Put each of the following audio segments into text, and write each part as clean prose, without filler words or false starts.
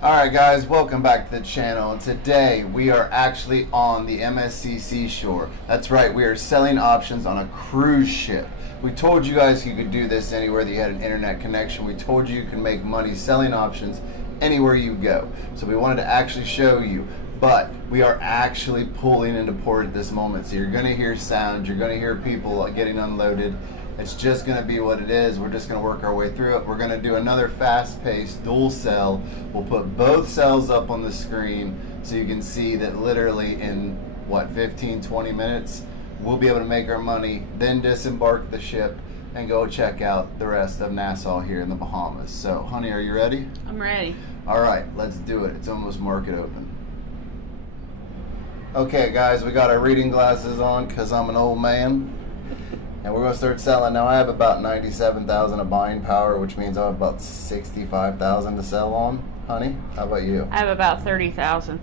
Alright guys, welcome back to the channel, and today we are actually on the MSC seashore. That's right, we are selling options on a cruise ship. We told you guys you could do this anywhere that you had an internet connection. We told you you can make money selling options anywhere you go. So we wanted to actually show you, but we are actually pulling into port at this moment. So you're going to hear sounds, you're going to hear people getting unloaded. It's just going to be what it is. We're just going to work our way through it. We're going to do another fast-paced dual sell. We'll put both cells up on the screen so you can see that literally in, what, 15, 20 minutes, we'll be able to make our money, then disembark the ship and go check out the rest of Nassau here in the Bahamas. So, honey, are you ready? I'm ready. All right, let's do it. It's almost market open. Okay, guys, we got our reading glasses on because I'm an old man. And we're going to start selling. Now I have about 97,000 of buying power, which means I have about 65,000 to sell on. Honey, how about you? I have about 30,000.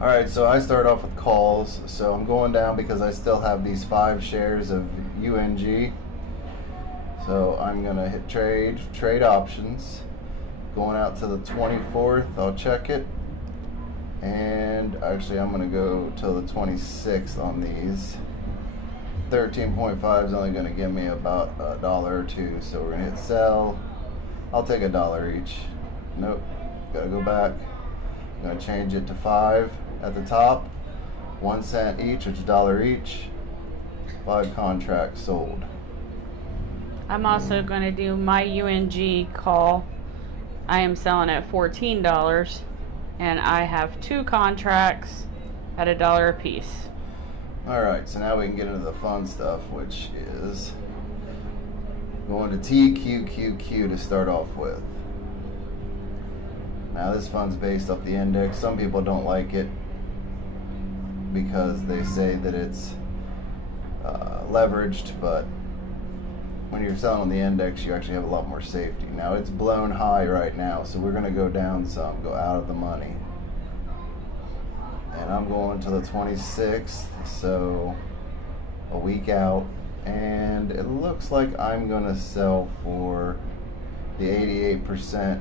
All right, so I start off with calls. So I'm going down because I still have these 5 shares of UNG. So I'm going to hit trade options. Going out to the 24th, I'll check it. And actually I'm going to go till the 26th on these. 13.5 is only going to give me about $1 or $2, so we're going to hit sell. I'll take $1 each. Nope, gotta go back. I'm going to change it to 5 at the top, 1 cent each, which is $1 each. 5 contracts sold. I'm also going to do my UNG call. I am selling at $14, and I have 2 contracts at $1 a piece. Alright, so now we can get into the fun stuff, which is going to TQQQ to start off with. Now this fund's based off the index. Some people don't like it because they say that it's leveraged, but when you're selling on the index, you actually have a lot more safety. Now it's blown high right now, so we're going to go down some, go out of the money. And I'm going to the 26th, so a week out, and it looks like I'm going to sell for the 88%,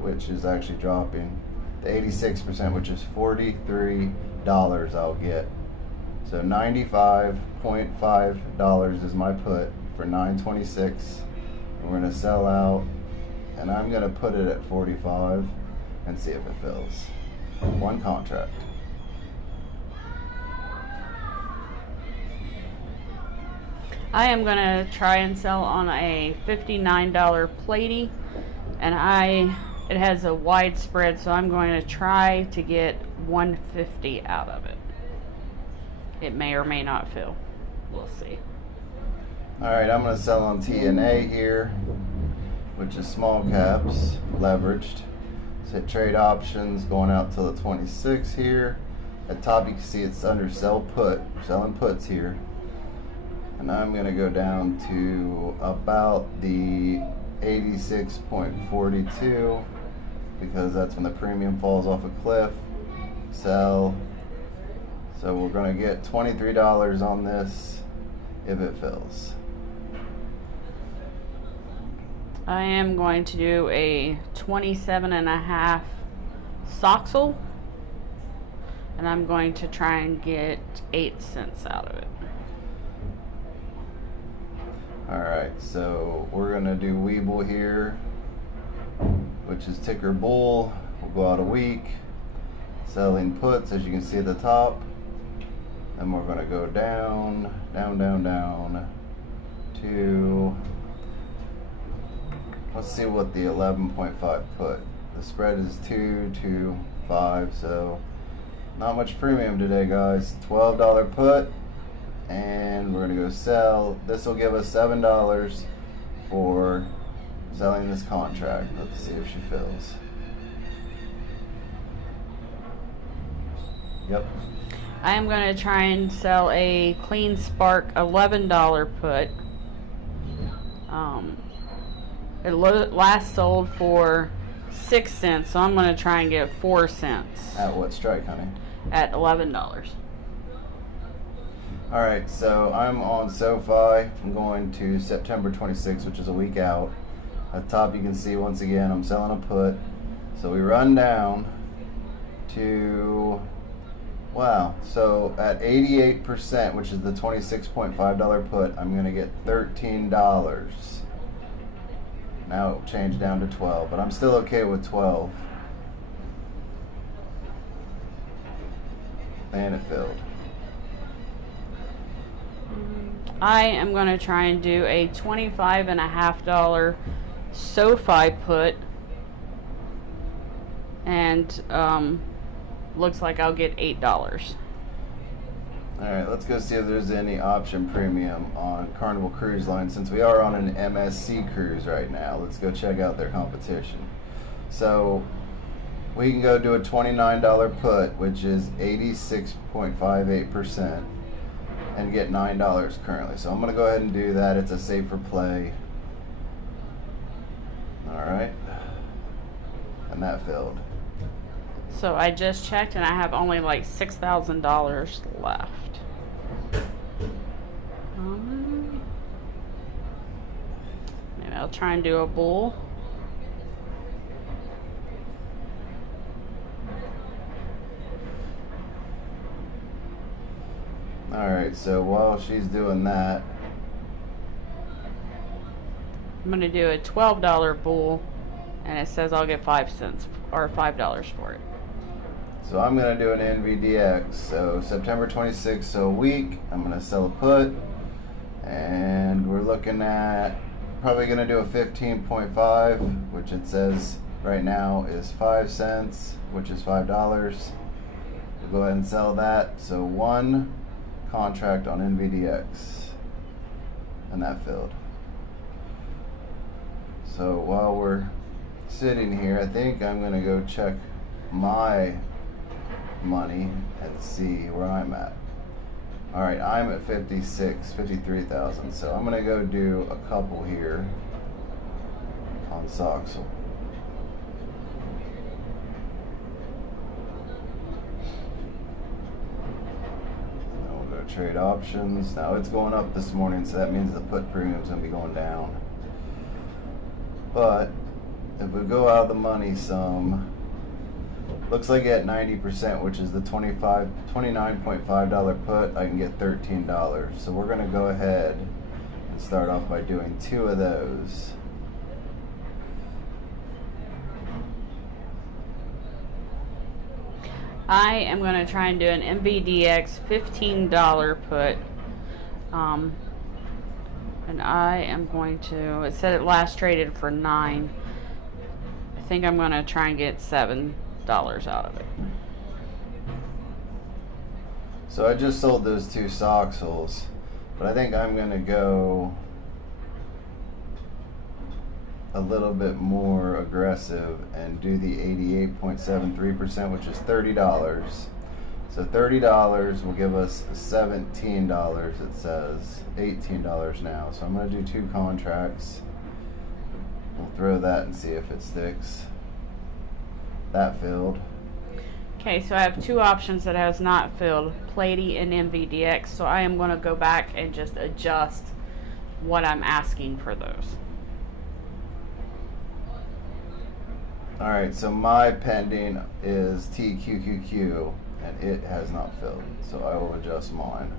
which is actually dropping, the 86%, which is $43 I'll get. So $95.5 is my put for 926. And we're going to sell out, and I'm going to put it at 45 and see if it fills. 1 contract. I am going to try and sell on a $59 platey, and it has a wide spread, so I'm going to try to get 150 out of it. It may or may not fill. We'll see. Alright, I'm going to sell on TNA here, which is small caps, leveraged. So hit trade options, going out till the 26 here. At top you can see it's under sell put, selling puts here. And I'm going to go down to about the 86.42 because that's when the premium falls off a cliff. Sell. So we're going to get $23 on this if it fills. I am going to do a 27.5 Soxel, and I'm going to try and get 8 cents out of it. Alright, so we're going to do Weeble here, which is ticker bull. We'll go out a week. Selling puts, as you can see at the top. Then we're going to go down, down, down, down to, let's see what the 11.5 put. The spread is 2 to 5, so not much premium today, guys. $12 put. And we're going to go sell. This will give us $7 for selling this contract. Let's see if she fills. Yep. I am going to try and sell a Clean Spark $11 put. It last sold for 6 cents, so I'm going to try and get 4 cents. At what strike, honey? At $11. Alright, so I'm on SoFi. I'm going to September 26th, which is a week out. At the top you can see once again I'm selling a put. So we run down to, wow, so at 88%, which is the $26.5 put, I'm going to get $13. Now it'll change down to 12, but I'm still okay with 12. And it filled. I am going to try and do a $25.50 SoFi put, and looks like I'll get $8. Alright, let's go see if there's any option premium on Carnival Cruise Line. Since we are on an MSC cruise right now, let's go check out their competition. So we can go do a $29 put, which is 86.58%, and get $9 currently. So I'm going to go ahead and do that. It's a safer play. Alright, and that filled. So I just checked and I have only like $6,000 left. Maybe I'll try and do a bull. Alright, so while she's doing that, I'm going to do a $12 bull, and it says I'll get 5 cents or $5 for it. so I'm going to do an NVDX. So September 26th, so a week, I'm going to sell a put, and we're looking at probably going to do a 15.5, which it says right now is 5 cents, which is $5. We'll go ahead and sell that. So one contract on NVDX, and that filled. So while we're sitting here, I think I'm going to go check my money and see where I'm at. Alright, I'm at 53,000. So I'm going to go do a couple here on Soxel. Then we'll go trade options. Now it's going up this morning, so that means the put premium is going to be going down. But if we go out of the money some, looks like at 90%, which is the $29.5 put, I can get $13. So we're going to go ahead and start off by doing 2 of those. I am going to try and do an MVDX $15 put. And I am going to, it said it last traded for 9. I think I'm going to try and get $7 out of it. So I just sold those 2 Soxels, but I think I'm going to go a little bit more aggressive and do the 88.73%, which is $30. So $30 will give us $17, it says. $18 now. So I'm going to do 2 contracts. We'll throw that and see if it sticks. That filled. Okay, so I have 2 options that has not filled, Platy and MVDX. So I am going to go back and just adjust what I'm asking for those. Alright, so my pending is TQQQ, and it has not filled. So I will adjust mine.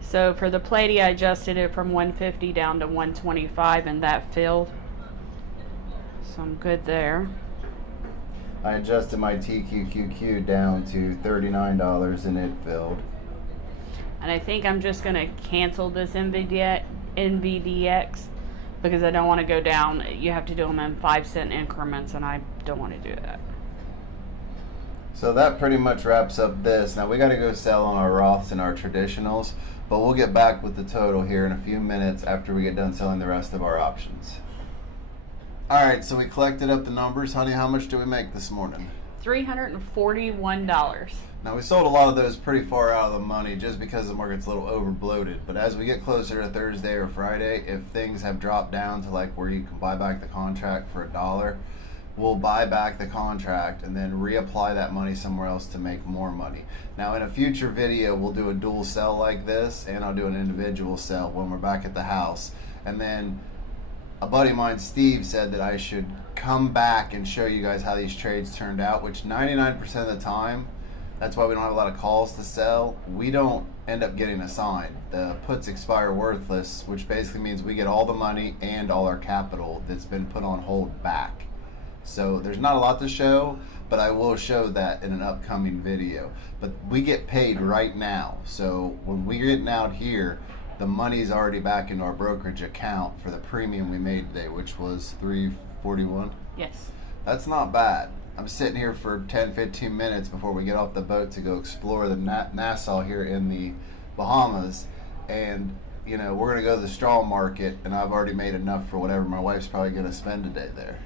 So for the Platy, I adjusted it from 150 down to 125, and that filled. So I'm good there. I adjusted my TQQQ down to $39, and it filled. And I think I'm just going to cancel this NVDX because I don't want to go down. You have to do them in 5-cent increments, and I don't want to do that. So that pretty much wraps up this. Now we got to go sell on our Roths and our traditionals, but we'll get back with the total here in a few minutes after we get done selling the rest of our options. Alright, so we collected up the numbers. Honey, how much did we make this morning? $341. Now we sold a lot of those pretty far out of the money just because the market's a little over bloated. But as we get closer to Thursday or Friday, if things have dropped down to like where you can buy back the contract for $1, we'll buy back the contract and then reapply that money somewhere else to make more money. Now in a future video, we'll do a dual sell like this, and I'll do an individual sell when we're back at the house. And then a buddy of mine, Steve, said that I should come back and show you guys how these trades turned out, which 99% of the time, that's why we don't have a lot of calls to sell. We don't end up getting assigned. The puts expire worthless, which basically means we get all the money and all our capital that's been put on hold back. So there's not a lot to show, but I will show that in an upcoming video. But we get paid right now. So when we're getting out here, the money's already back into our brokerage account for the premium we made today, which was $341. Yes. That's not bad. I'm sitting here for 10-15 minutes before we get off the boat to go explore the Nassau here in the Bahamas, and you know, we're gonna go to the straw market, and I've already made enough for whatever my wife's probably gonna spend today there.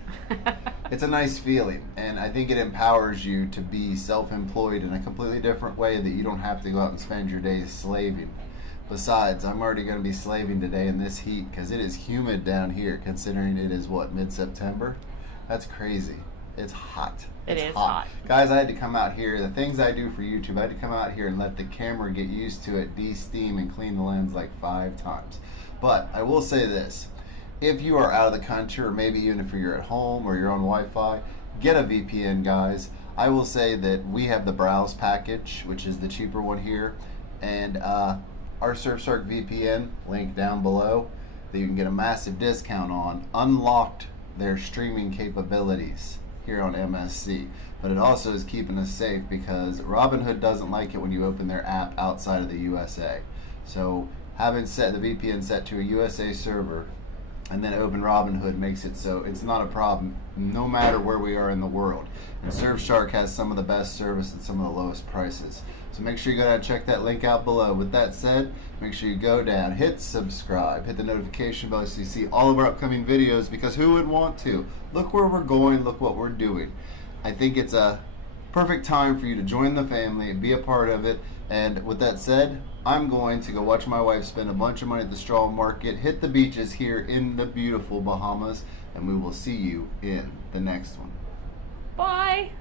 It's a nice feeling, and I think it empowers you to be self-employed in a completely different way, that you don't have to go out and spend your days slaving. Besides, I'm already going to be slaving today in this heat because it is humid down here, considering it is, what, mid-September? That's crazy. It's hot. It's hot. Guys, I had to come out here. The things I do for YouTube, I had to come out here and let the camera get used to it, de-steam, and clean the lens like 5 times. But I will say this. If you are out of the country, or maybe even if you're at home or you're on Wi-Fi, get a VPN, guys. I will say that we have the Browse package, which is the cheaper one here, and our Surfshark VPN, link down below, that you can get a massive discount on, unlocked their streaming capabilities here on MSC. But it also is keeping us safe because Robinhood doesn't like it when you open their app outside of the USA. So having set the VPN set to a USA server and then open Robinhood makes it so it's not a problem no matter where we are in the world. And Surfshark has some of the best service and some of the lowest prices. So make sure you go down and check that link out below. With that said, make sure you go down, hit subscribe, hit the notification bell so you see all of our upcoming videos, because who would want to? Look where we're going, look what we're doing. I think it's a perfect time for you to join the family and be a part of it. And with that said, I'm going to go watch my wife spend a bunch of money at the straw market, hit the beaches here in the beautiful Bahamas, and we will see you in the next one. Bye.